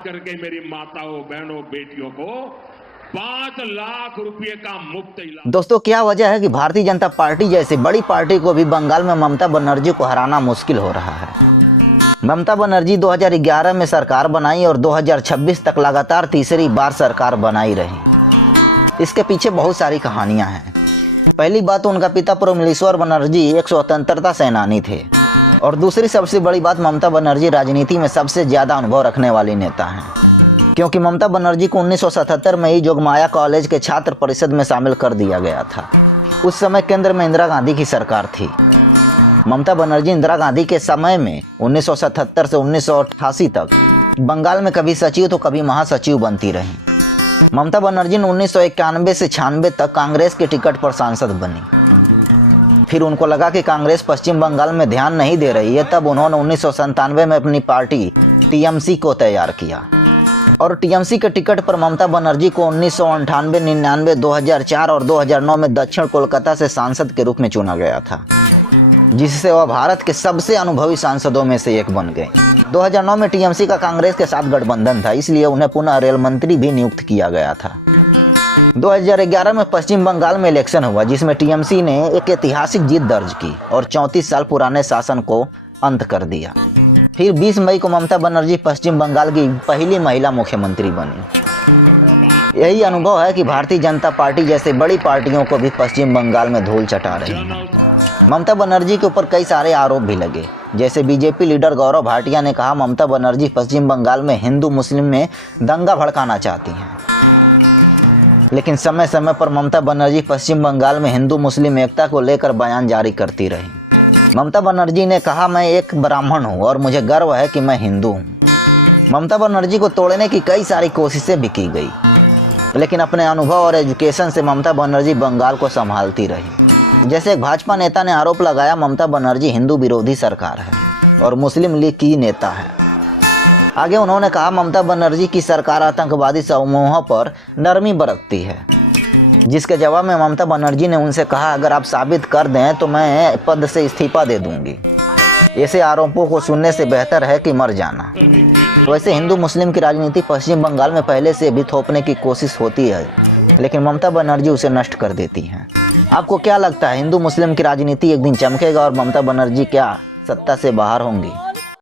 करके मेरी माताओं, बहनों, बेटियों को 5 लाख रुपए का मुफ्त इलाज। दोस्तों, क्या वजह है कि भारतीय जनता पार्टी जैसी बड़ी पार्टी को भी बंगाल में ममता बनर्जी को हराना मुश्किल हो रहा है। ममता बनर्जी 2011 में सरकार बनाई और 2026 तक लगातार तीसरी बार सरकार बनाई रही। इसके पीछे बहुत सारी कहानियां हैं। पहली बात तो उनका पिता परमेश्वर बनर्जी एक स्वतंत्रता सेनानी थे और दूसरी सबसे बड़ी बात, ममता बनर्जी राजनीति में सबसे ज़्यादा अनुभव रखने वाली नेता हैं, क्योंकि ममता बनर्जी को 1977 में ही जोगमाया कॉलेज के छात्र परिषद में शामिल कर दिया गया था। उस समय केंद्र में इंदिरा गांधी की सरकार थी। ममता बनर्जी इंदिरा गांधी के समय में 1977 से 1988 तक बंगाल में कभी सचिव तो कभी महासचिव बनती रहीं। ममता बनर्जी ने 1991 से 96 तक कांग्रेस के टिकट पर सांसद बनी। फिर उनको लगा कि कांग्रेस पश्चिम बंगाल में ध्यान नहीं दे रही है, तब उन्होंने 1997 में अपनी पार्टी टीएमसी को तैयार किया और टीएमसी के टिकट पर ममता बनर्जी को 1998, 99, 2004 और 2009 में दक्षिण कोलकाता से सांसद के रूप में चुना गया था, जिससे वह भारत के सबसे अनुभवी सांसदों में से एक बन गए। 2009 में टीएमसी का कांग्रेस के साथ गठबंधन था, इसलिए उन्हें पुनः रेल मंत्री भी नियुक्त किया गया था। 2011 में पश्चिम बंगाल में इलेक्शन हुआ, जिसमें टीएमसी ने एक ऐतिहासिक जीत दर्ज की और 34 साल पुराने शासन को अंत कर दिया। फिर 20 मई को ममता बनर्जी पश्चिम बंगाल की पहली महिला मुख्यमंत्री बनी। यही अनुभव है कि भारतीय जनता पार्टी जैसे बड़ी पार्टियों को भी पश्चिम बंगाल में धूल चटा रही है। ममता बनर्जी के ऊपर कई सारे आरोप भी लगे, जैसे बीजेपी लीडर गौरव भाटिया ने कहा ममता बनर्जी पश्चिम बंगाल में हिंदू मुस्लिम में दंगा भड़काना चाहती हैं। लेकिन समय समय पर ममता बनर्जी पश्चिम बंगाल में हिंदू मुस्लिम एकता को लेकर बयान जारी करती रही। ममता बनर्जी ने कहा, मैं एक ब्राह्मण हूं और मुझे गर्व है कि मैं हिंदू हूं। ममता बनर्जी को तोड़ने की कई सारी कोशिशें भी की गई, लेकिन अपने अनुभव और एजुकेशन से ममता बनर्जी बंगाल को संभालती रही। जैसे एक भाजपा नेता ने आरोप लगाया, ममता बनर्जी हिंदू विरोधी सरकार है और मुस्लिम लीग की नेता है। आगे उन्होंने कहा, ममता बनर्जी की सरकार आतंकवादी समूहों पर नरमी बरतती है, जिसके जवाब में ममता बनर्जी ने उनसे कहा, अगर आप साबित कर दें तो मैं पद से इस्तीफा दे दूंगी। ऐसे आरोपों को सुनने से बेहतर है कि मर जाना। वैसे हिंदू मुस्लिम की राजनीति पश्चिम बंगाल में पहले से भी थोपने की कोशिश होती है, लेकिन ममता बनर्जी उसे नष्ट कर देती हैं। आपको क्या लगता है, हिंदू मुस्लिम की राजनीति एक दिन चमकेगा और ममता बनर्जी क्या सत्ता से बाहर होंगी?